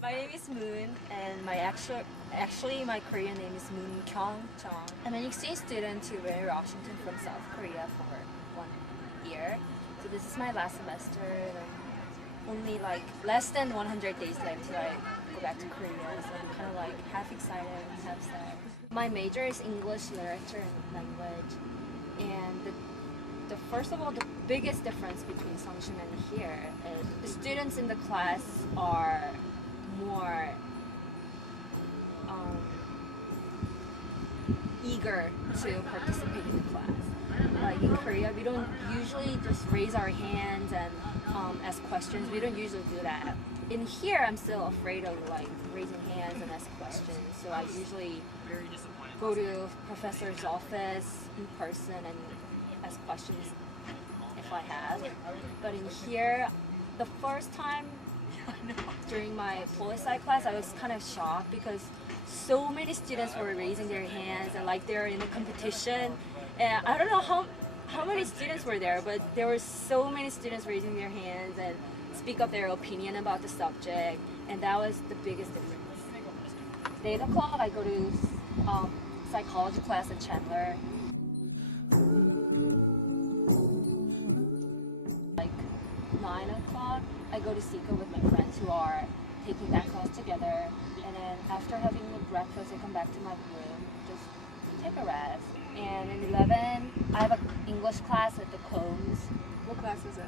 My name is Moon, and actually my Korean name is Moon Kyung. I'm an exchange student to UMW Washington from South Korea for 1 year. So this is my last semester, and I'm only like less than 100 days left till I go back to Korea. So I'm kind of like half excited and half sad. My major is English literature and language, and first of all, the biggest difference between Seongshim and here is the students in the class are more eager to participate in the class. Like in Korea, we don't usually just raise our hands and ask questions. We don't usually do that. In here, I'm still afraid of like raising hands and ask questions. So I usually go to professor's office in person and ask questions if I have. But in here, the first time during my poli-sci class, I was kind of shocked because so many students were raising their hands and like they're in a competition. And I don't know how many students were there, but there were so many students raising their hands and speak up their opinion about the subject, and that was the biggest difference. 8 o'clock, I go to psychology class at Chandler. Like 9 o'clock, I go to Sika with my friends who are taking that class together. And then after having the breakfast, I come back to my room, just take a rest. And at 11, I have an English class at the Combs. What class is it?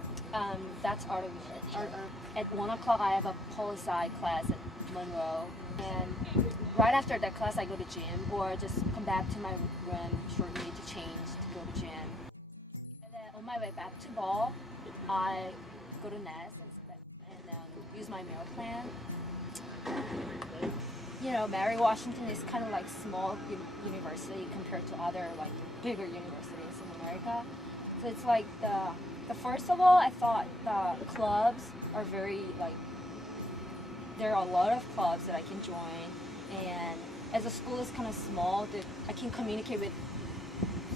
That's art of literature. At 1 o'clock, I have a poli-sci class at Monroe. And right after that class, I go to gym or just come back to my room shortly to change to go to gym. And then on my way back to Ball, I go to Nest and use my meal plan. You know, Mary Washington is kind of like small university compared to other like bigger universities in America. So it's like the first of all, I thought the clubs are very like, there are a lot of clubs that I can join, and as the school is kind of small, that I can communicate with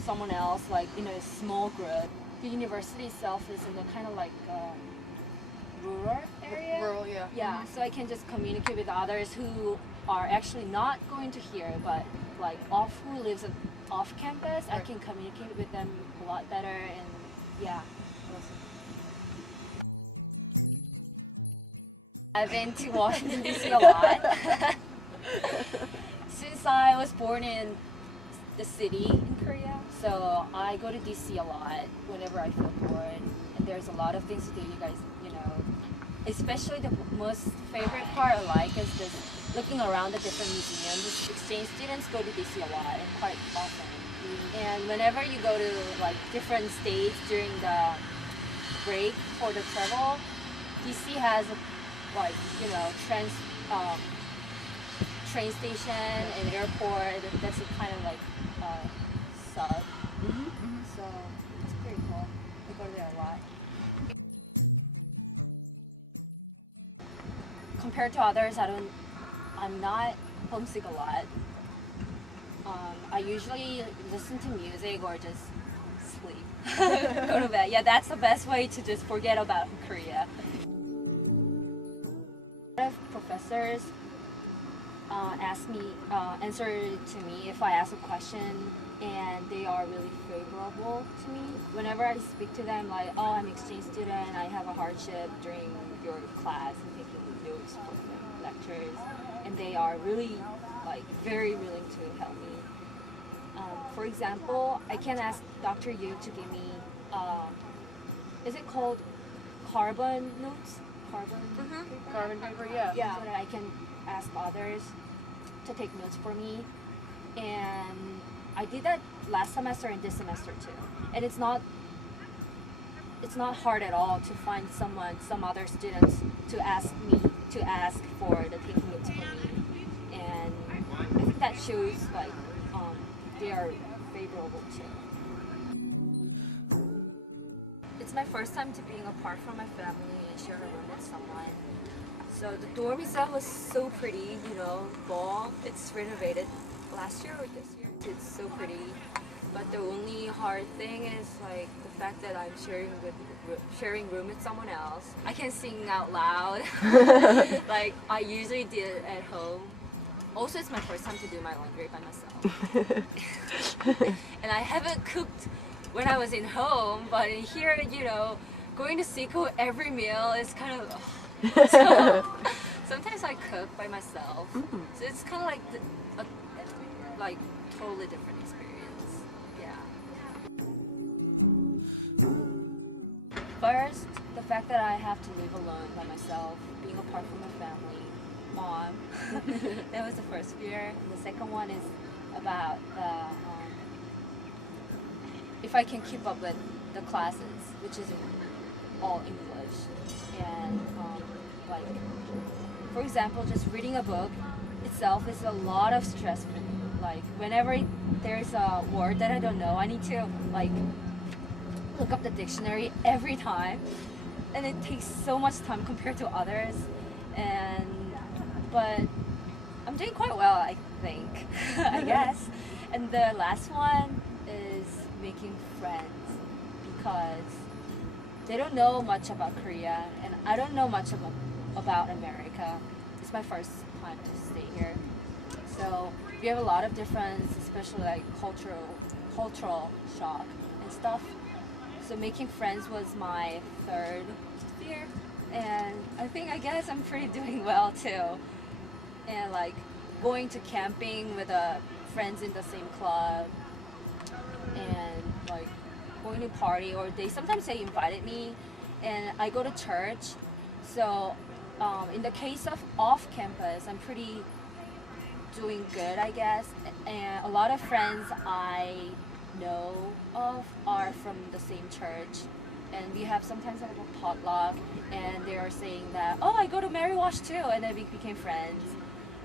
someone else like in a small group. The university itself is in a kind of like rural area. Rural, yeah. Yeah, so I can just communicate with others who are actually not going to here, but like who lives off campus. I can communicate with them a lot better, and yeah. I've been to Washington D.C. a lot. Since I was born in the city in Korea, so I go to D.C. a lot whenever I feel bored. And there's a lot of things to do, you guys, you know. Especially the most favorite part I like is just looking around the different museums. Exchange students go to DC a lot and quite often. And whenever you go to like different states during the break for the travel, DC has like, you know, train station and airport. That's a kind of like sub. So it's pretty cool. I go there a lot. Compared to others, I'm not homesick a lot. I usually listen to music or just sleep, go to bed. Yeah, that's the best way to just forget about Korea. A lot of professors answer to me if I ask a question, and they are really favorable to me. Whenever I speak to them, like, oh, I'm an exchange student, I have a hardship during your class and taking notes for the lectures, and they are really like very willing to help me. For example, I can ask Dr. Yu to give me, is it called carbon notes? Carbon paper, yeah. Yeah, so that I can ask others to take notes for me. And I did that last semester and this semester too. And it's not hard at all to find some other students to ask for the taking notes for me. And I think that shows like they are favorable too. It's my first time to being apart from my family and share a room with someone. So the dorm itself was so pretty, you know, ball. It's renovated last year or this year. It's so pretty. But the only hard thing is like the fact that I'm sharing with sharing room with someone else. I can sing out loud, like I usually did at home. Also, it's my first time to do my laundry by myself. And I haven't cooked when I was in home, but in here, you know, going to Seiko every meal is kind of. So sometimes I cook by myself, so it's kind of like like totally different experience. Yeah. First, the fact that I have to live alone by myself, being apart from my family, mom. That was the first fear. And the second one is about if I can keep up with the classes, which is all English, and like, for example, just reading a book itself is a lot of stress for me. Like, whenever there's a word that I don't know, I need to like look up the dictionary every time, and it takes so much time compared to others. But I'm doing quite well, I think. I guess. And the last one is making friends, because they don't know much about Korea, and I don't know much about America. It's my first time to stay here, so we have a lot of difference, especially like cultural shock and stuff. So making friends was my third fear, and I guess I'm pretty doing well too. And like going to camping with friends in the same club, and like going to party, or sometimes they invited me, and I go to church. So in the case of off campus, I'm pretty doing good, I guess. And a lot of friends I know of are from the same church, and we have sometimes like a potluck, and they are saying that, oh, I go to Mary Wash too, and then we became friends,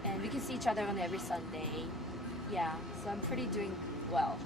and we can see each other on every Sunday. Yeah, so I'm pretty doing well.